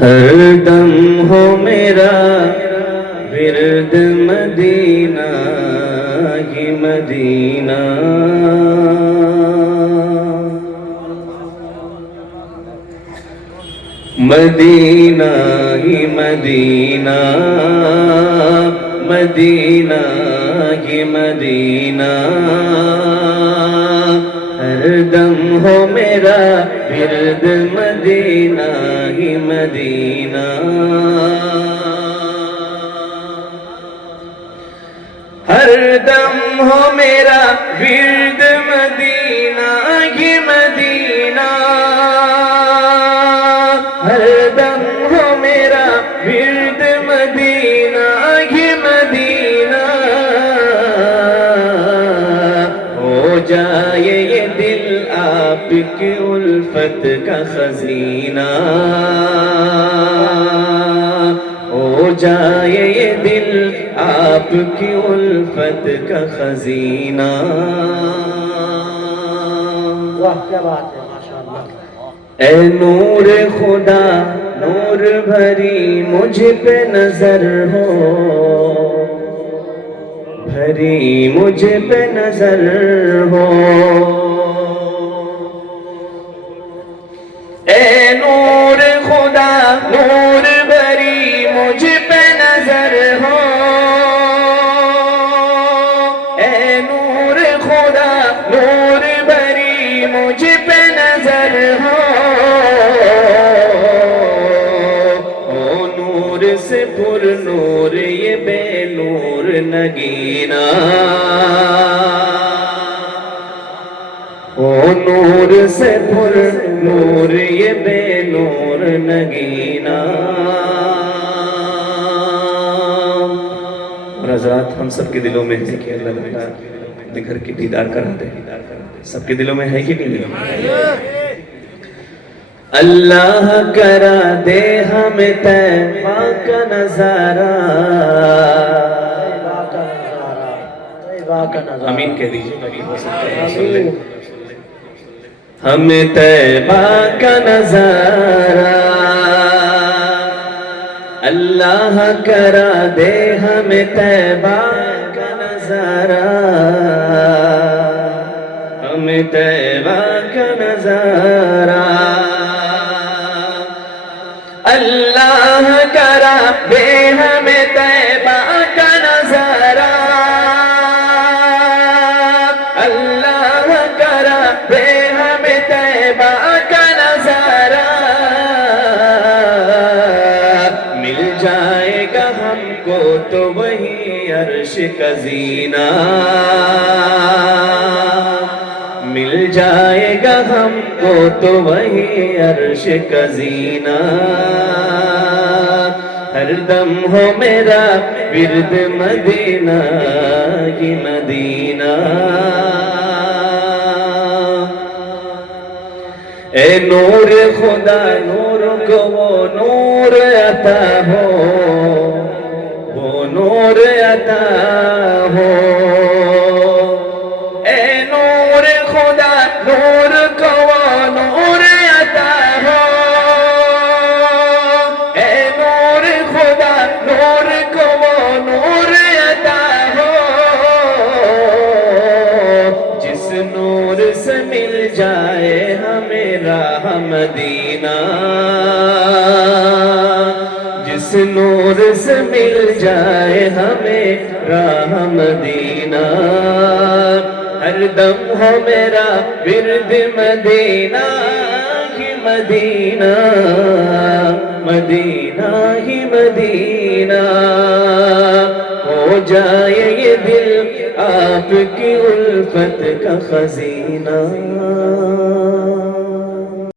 ہر دم ہو میرا ورد مدینہ ہی مدینہ، مدینہ ہی مدینہ، مدینہ ہی مدینہ، ہر دم ہو میرا ورد مدینہ ہی مدینہ، ہر دم ہو میرا ورد مدینہ ہی مدینہ، ہر دم ہو میرا ورد مدینہ ہی مدینہ، ہو جائے یہ دل آپ کی الفت کا خزینہ، ہو جائے یہ دل آپ کی الفت کا خزینہ۔ واہ کیا بات ہے، ماشاءاللہ۔ اے نور خدا نور بھری مجھ پہ نظر ہو، بھری مجھ پہ نظر ہو، اے نور خدا نور بھری مجھ پہ نظر ہو، اے نور خدا نور بھری مجھ پہ نظر ہو، او نور سے پر نور یہ بے نور نگینا، او نور سے پر نور یہ بے نور نگینا۔ اور حضرات ہم سب کے دلوں میں ہے کہ اللہ تعالیٰ اپنے گھر کی دیدار کرا دے، سب کے دلوں میں ہے کہ نہیں؟ اللہ کرا دے ہمیں طیبہ کا نظارہ، آمین کہہ دیجئے، ہمیں طیبہ کا نظارہ، اللہ کرا دے ہمیں طیبہ کا نظارہ، ہمیں طیبہ کا نظارہ، اللہ کرا دے ہمیں طیبہ کا نظارہ، اللہ کرا دے ہمیں طیبہ کا نظارہ، مل جائے گا ہم کو تو وہی عرش کا زینہ، مل جائے گا ہم کو تو وہی عرش کا زینہ، ہر دم ہو میرا ورد مدینہ ہی مدینہ، اے نور خدا نور کو وہ نور عطا ہو، وہ نور عطا ہو، اے نور خدا نور کو وہ نور عطا ہو، اے نور خدا نور کو وہ نور عطا ہو، جس نور سے مل جائے ہمیں راہ مدینہ، جس نور سے مل جائے ہمیں راہ مدینہ، ہر دم ہو میرا ورد مدینہ ہی مدینہ، مدینہ ہی مدینہ، ہو جائے یہ دل آپ کی الفت کا خزینہ۔